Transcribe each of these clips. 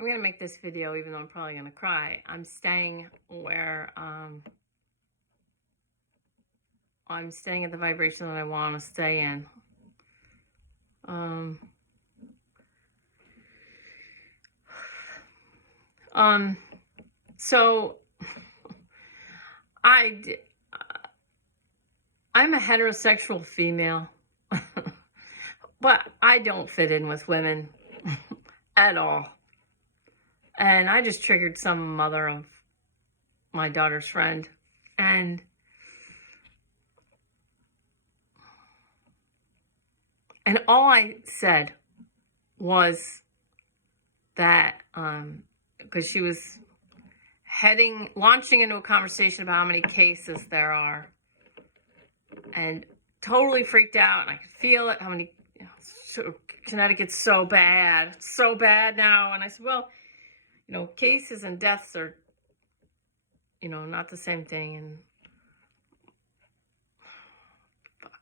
I'm going to make this video even though I'm probably going to cry. I'm staying where, I'm staying at the vibration that I want to stay in. So I'm a heterosexual female, but I don't fit in with women at all. And I just triggered some mother of my daughter's friend. And all I said was that, because she was launching into a conversation about how many cases there are, and totally freaked out, and I could feel it, how many, Connecticut's so bad, it's so bad now. And I said, well, cases and deaths are, not the same thing, and fuck,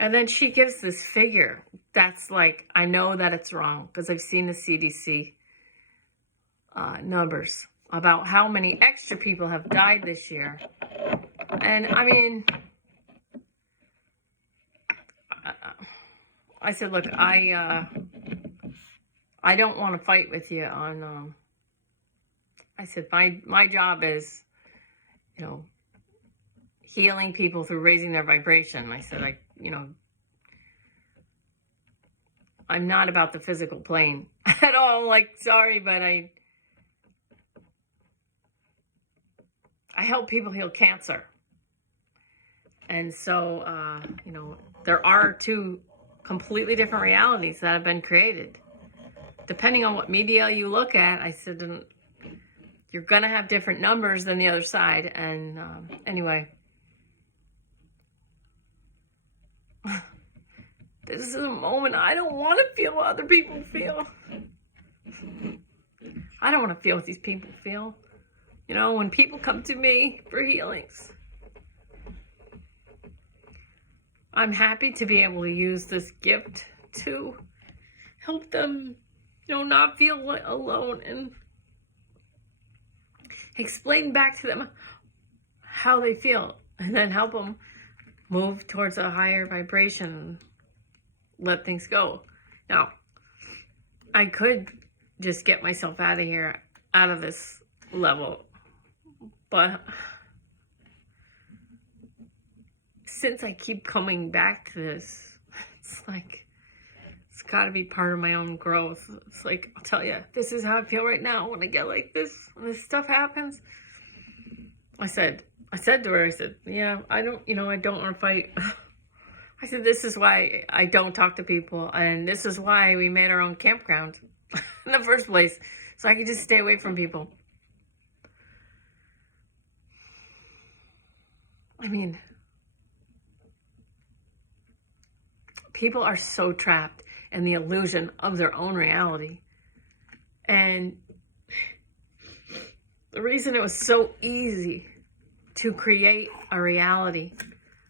and then she gives this figure that's like, I know that it's wrong because I've seen the CDC numbers about how many extra people have died this year. And I mean, I said, look, I don't want to fight with you on, I said, my job is, healing people through raising their vibration. I said, I'm not about the physical plane at all. Like, sorry, but I help people heal cancer. And so, there are two completely different realities that have been created. Depending on what media you look at, I said, you're going to have different numbers than the other side. And anyway, this is a moment I don't want to feel what other people feel. I don't want to feel what these people feel. When people come to me for healings, I'm happy to be able to use this gift to help them, not feel alone, and explain back to them how they feel, and then help them move towards a higher vibration, let things go. Now, I could just get myself out of here, out of this level, but since I keep coming back to this, it's like, it's got to be part of my own growth. It's like, I'll tell you, this is how I feel right now when I get like this, when this stuff happens. I said to her, I said, yeah, I don't want to fight. I said, this is why I don't talk to people, and this is why we made our own campground in the first place, so I could just stay away from people. I mean, people are so trapped in the illusion of their own reality. And the reason it was so easy to create a reality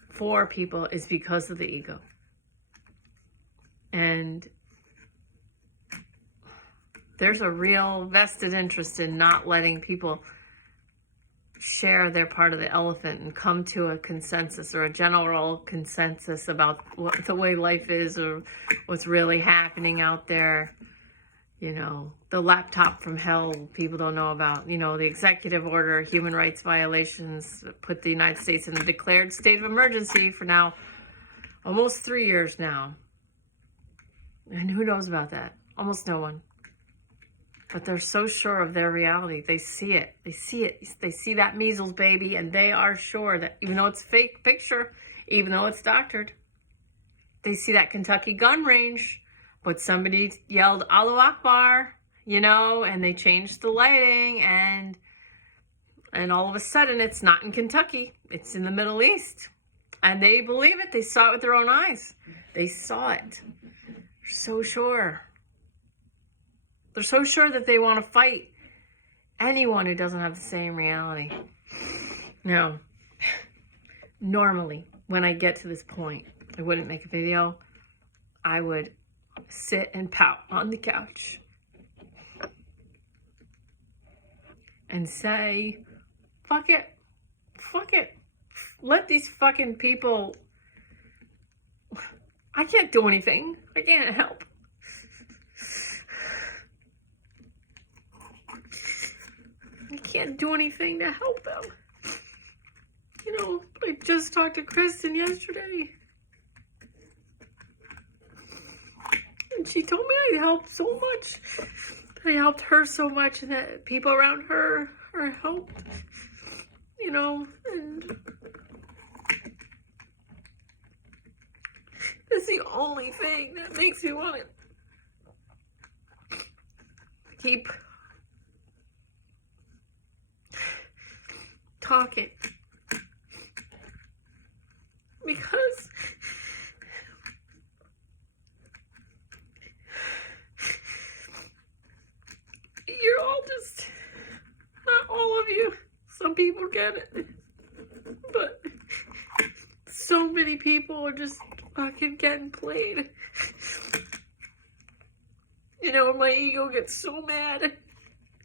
for people is because of the ego. And there's a real vested interest in not letting people share their part of the elephant and come to a consensus, or a general consensus about what the way life is, or what's really happening out there. The laptop from hell people don't know about, the executive order, human rights violations, put the United States in a declared state of emergency for now almost 3 years now. And who knows about that? Almost no one. But they're so sure of their reality. They see it. They see it. They see that measles baby, and they are sure that even though it's a fake picture, even though it's doctored, they see that Kentucky gun range, but somebody yelled Allahu Akbar, and they changed the lighting, and all of a sudden it's not in Kentucky. It's in the Middle East. And they believe it. They saw it with their own eyes. They saw it. They're so sure. They're so sure that they want to fight anyone who doesn't have the same reality. Now, normally, when I get to this point, I wouldn't make a video. I would sit and pout on the couch and say, fuck it. Fuck it. Let these fucking people... I can't do anything. I can't help. I can't do anything to help them. You know, I just talked to Kristen yesterday. And she told me I helped so much. I helped her so much, and that people around her are helped. You know, and it's the only thing that makes me want to keep talking. Because you're all just, not all of you, some people get it, but so many people are just fucking getting played. You know, my ego gets so mad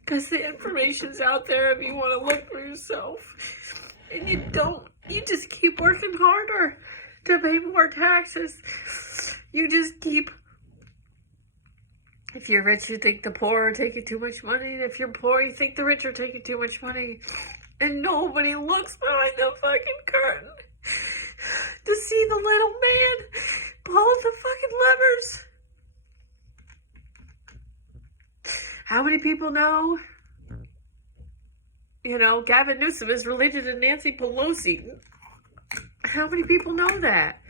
because the information's out there if you want to look for yourself. And you don't. You just keep working harder to pay more taxes. You just keep... If you're rich, you think the poor are taking too much money. And if you're poor, you think the rich are taking too much money. And nobody looks behind the fucking curtain to see the little man pull the fucking levers. How many people know? You know, Gavin Newsom is related to Nancy Pelosi. How many people know that?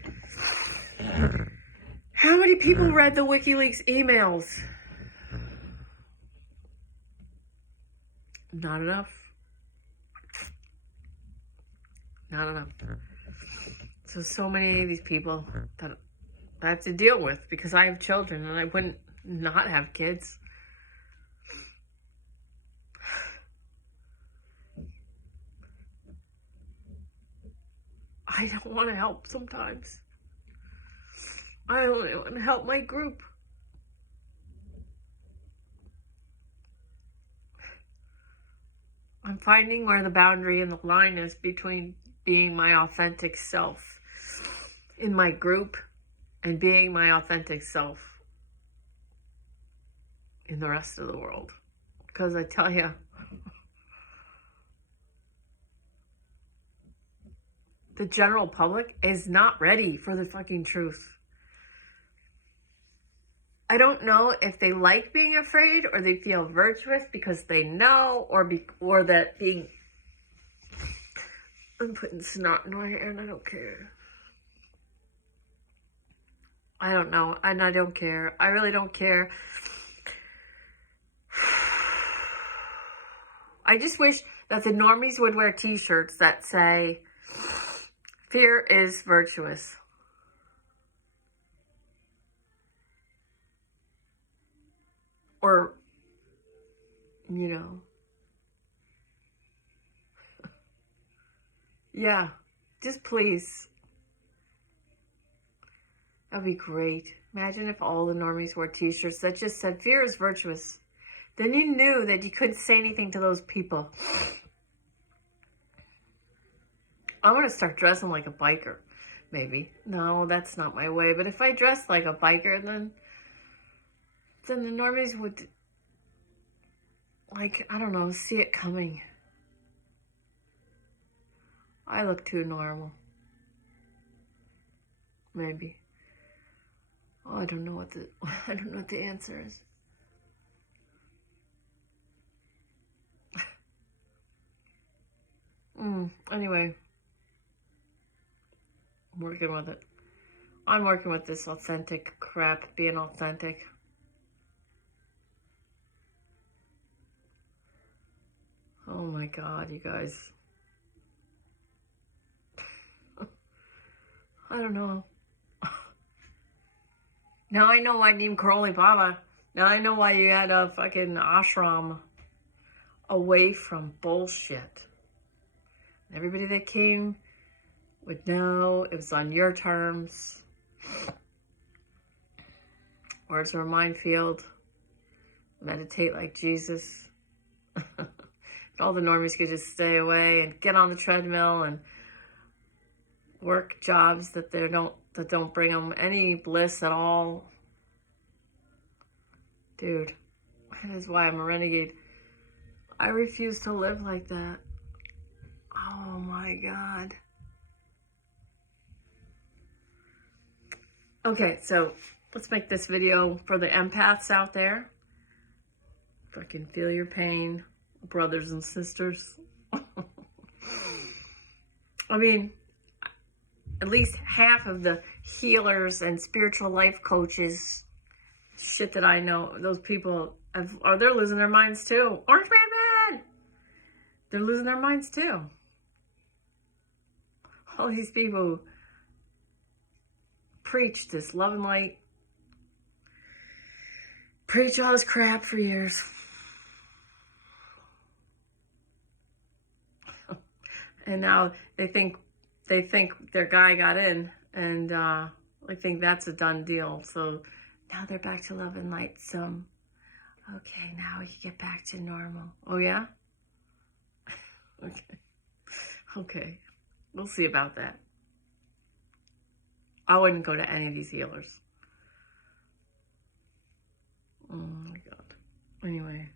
How many people read the WikiLeaks emails? Not enough. Not enough. So many of these people that I have to deal with because I have children and I wouldn't not have kids. I don't want to help sometimes. I don't want to help my group. I'm finding where the boundary and the line is between being my authentic self in my group and being my authentic self in the rest of the world. Because I tell you, the general public is not ready for the fucking truth. I don't know if they like being afraid or they feel virtuous because they know, or that being... I'm putting snot in my hair and I don't care. I don't know, and I don't care. I really don't care. I just wish that the normies would wear t-shirts that say, fear is virtuous. Or, you know. Yeah, just please. That'd be great. Imagine if all the normies wore t-shirts that just said, fear is virtuous. Then you knew that you couldn't say anything to those people. I want to start dressing like a biker, maybe. No, that's not my way. But if I dressed like a biker, then the normies would, like, I don't know, see it coming. I look too normal. Maybe. Oh, I don't know what the answer is. Anyway. I'm working with it. I'm working with this authentic crap, being authentic. Oh my God, you guys. I don't know. Now I know why Neem Karoli Baba. Now I know why you had a fucking ashram away from bullshit. Everybody that came would know it was on your terms. Words are a minefield. Meditate like Jesus. All the normies could just stay away and get on the treadmill and work jobs that don't bring them any bliss at all. Dude, that is why I'm a renegade. I refuse to live like that. Oh my God. Okay, so let's make this video for the empaths out there. Fucking feel your pain, brothers and sisters. I mean, at least half of the healers and spiritual life coaches, shit that I know, those people, they're losing their minds too. Orange Man! They're losing their minds too. All these people who preach this love and light, preach all this crap for years. And now they think their guy got in, and I think that's a done deal. So now they're back to love and light. So, okay, now we can get back to normal. Oh yeah? Okay. Okay. We'll see about that. I wouldn't go to any of these healers. Oh my God. Anyway.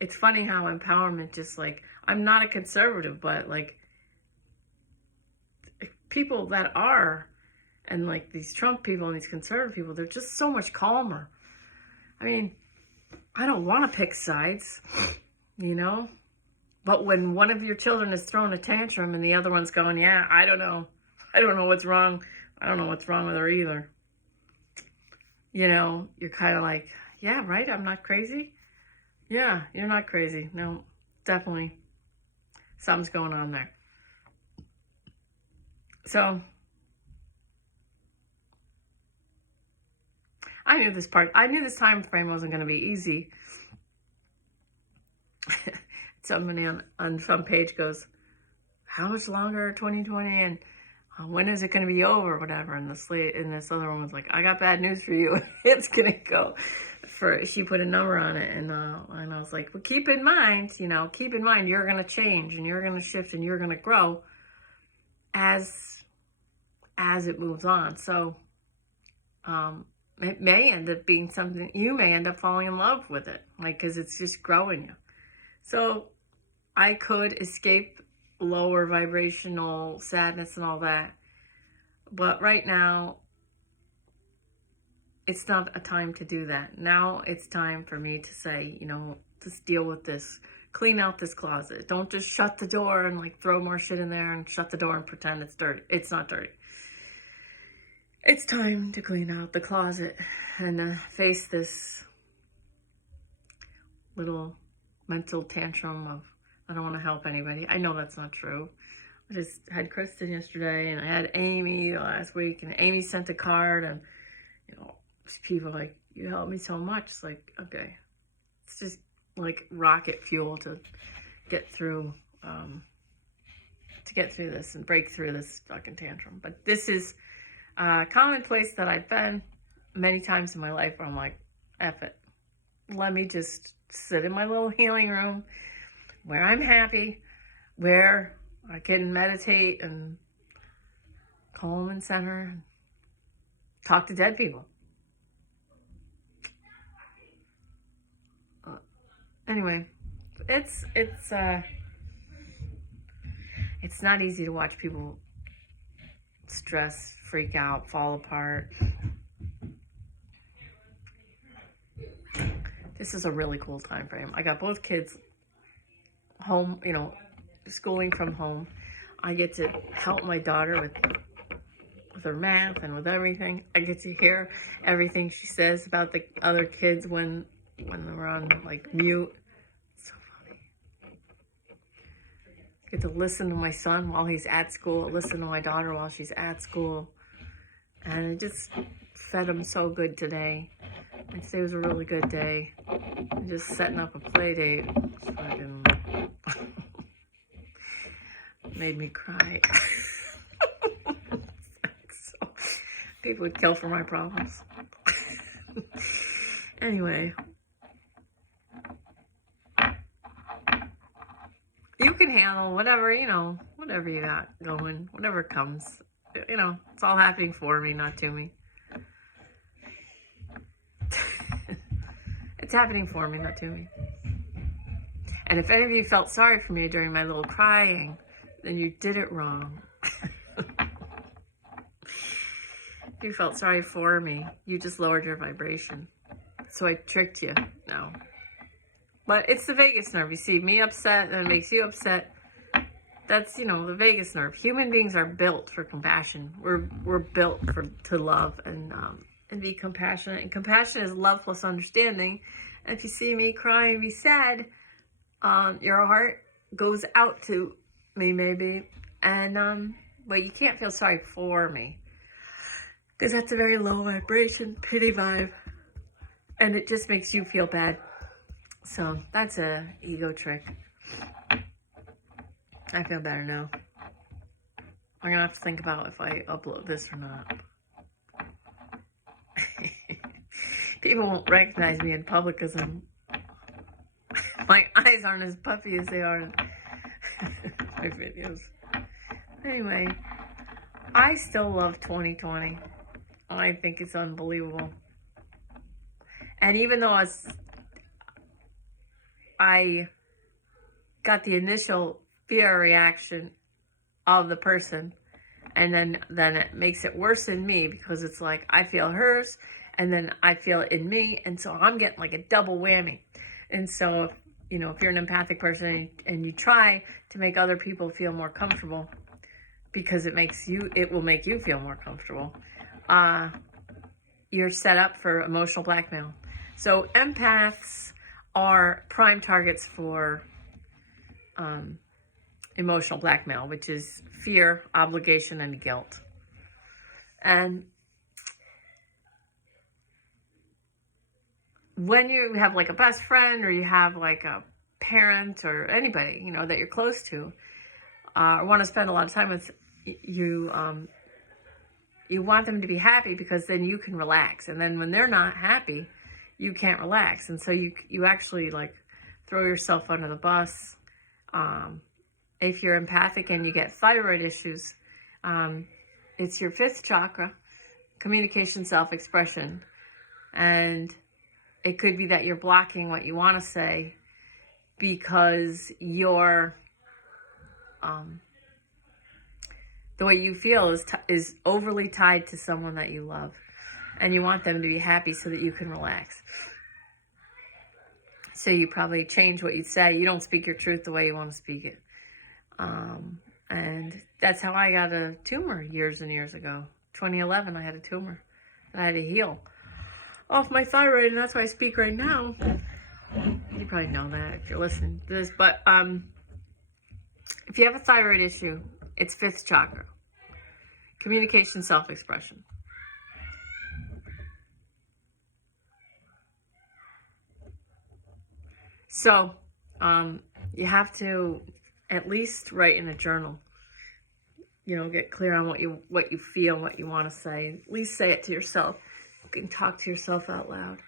It's funny how empowerment just like, I'm not a conservative, but like people that are, and like these Trump people and these conservative people, they're just so much calmer. I mean, I don't want to pick sides, you know? But when one of your children is throwing a tantrum and the other one's going, yeah, I don't know. I don't know what's wrong. I don't know what's wrong with her either. You know, you're kind of like, yeah, right? I'm not crazy. Yeah, you're not crazy. No, definitely something's going on there. So I knew this time frame wasn't going to be easy. Somebody on some page goes, how much longer 2020 and when is it going to be over, whatever. And this other one was like, I got bad news for you. It's going to go she put a number on it. And I was like, well, keep in mind, you're going to change and you're going to shift and you're going to grow as it moves on. So it may end up being something, you may end up falling in love with it, like, because it's just growing you. So I could escape lower vibrational sadness and all that. But right now, it's not a time to do that. Now it's time for me to say, just deal with this. Clean out this closet. Don't just shut the door and like throw more shit in there and shut the door and pretend it's dirty. It's not dirty. It's time to clean out the closet and face this little mental tantrum of, I don't want to help anybody. I know that's not true. I just had Kristen yesterday and I had Amy last week, and Amy sent a card, and people like, you helped me so much. It's like, okay, it's just like rocket fuel to get through this and break through this fucking tantrum. But this is a common place that I've been many times in my life where I'm like, F it. Let me just sit in my little healing room where I'm happy, where I can meditate and calm and center and talk to dead people. Anyway, it's not easy to watch people stress, freak out, fall apart. This is a really cool time frame. I got both kids home, schooling from home. I get to help my daughter with her math and with everything. I get to hear everything she says about the other kids when they're on like mute. It's so funny. I get to listen to my son while he's at school, listen to my daughter while she's at school. And it just fed him so good today. And today was a really good day. I'm just setting up a play date. It's fucking made me cry. People would kill for my problems. Anyway. You can handle whatever, whatever you got going, whatever comes. It's all happening for me, not to me. It's happening for me, not to me. And if any of you felt sorry for me during my little crying, then you did it wrong. If you felt sorry for me, you just lowered your vibration. So I tricked you. No. But it's the vagus nerve. You see me upset and it makes you upset. That's, the vagus nerve. Human beings are built for compassion. We're built to love and be compassionate. And compassion is love plus understanding. And if you see me crying, be sad, your heart goes out to me maybe. And but you can't feel sorry for me, because that's a very low vibration, pity vibe. And it just makes you feel bad. So that's a ego trick. I feel better now. I'm gonna have to think about if I upload this or not. People won't recognize me in public because my eyes aren't as puffy as they are in my videos. Anyway, I still love 2020. I think it's unbelievable. And even though I got the initial fear reaction of the person, and then it makes it worse in me, because it's like I feel hers and then I feel it in me, and so I'm getting like a double whammy. And so if you're an empathic person and you try to make other people feel more comfortable, because it will make you feel more comfortable, you're set up for emotional blackmail. So empaths are prime targets for emotional blackmail, which is fear, obligation, and guilt. And when you have like a best friend, or you have like a parent or anybody, that you're close to, or want to spend a lot of time with, you want them to be happy, because then you can relax. And then when they're not happy, you can't relax. And so you actually like throw yourself under the bus. If you're empathic and you get thyroid issues, it's your 5th chakra, communication, self-expression. And it could be that you're blocking what you want to say because you're, the way you feel is overly tied to someone that you love. And you want them to be happy so that you can relax. So you probably change what you say. You don't speak your truth the way you want to speak it. And that's how I got a tumor years and years ago. 2011, I had a tumor that I had to heal off my thyroid, and that's why I speak right now. You probably know that if you're listening to this. But if you have a thyroid issue, it's 5th chakra. Communication, self-expression. So, you have to at least write in a journal. Get clear on what you feel, what you want to say. At least say it to yourself. You can talk to yourself out loud.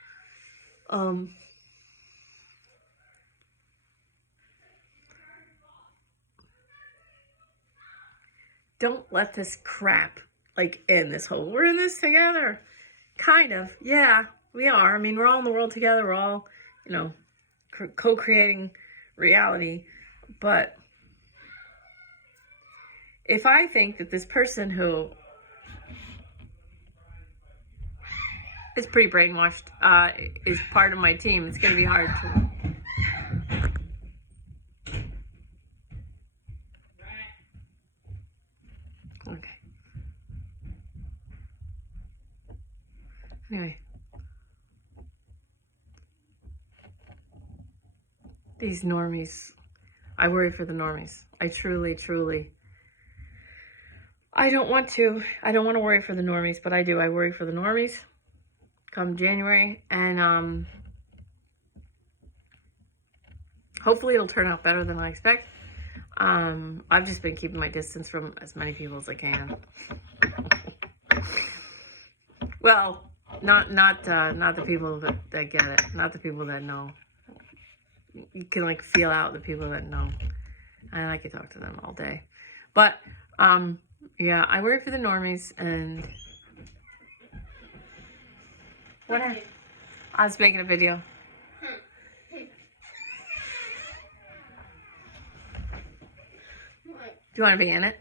Don't let this crap end this whole, we're in this together. Kind of, yeah, we are. I mean, we're all in the world together. We're all, co-creating reality. But if I think that this person who is pretty brainwashed is part of my team, it's going to be hard to... Okay. Anyway. These normies. I worry for the normies. I truly. I don't want to worry for the normies, but I do. I worry for the normies come January. And hopefully it'll turn out better than I expect. I've just been keeping my distance from as many people as I can. Well, not the people that get it, not the people that know. You can like feel out the people that know. I like to talk to them all day. But yeah, I work for the normies, and what? I was making a video. Do you want to be in it?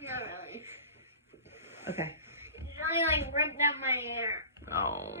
Not really. Okay. It only like ripped out my hair. Oh.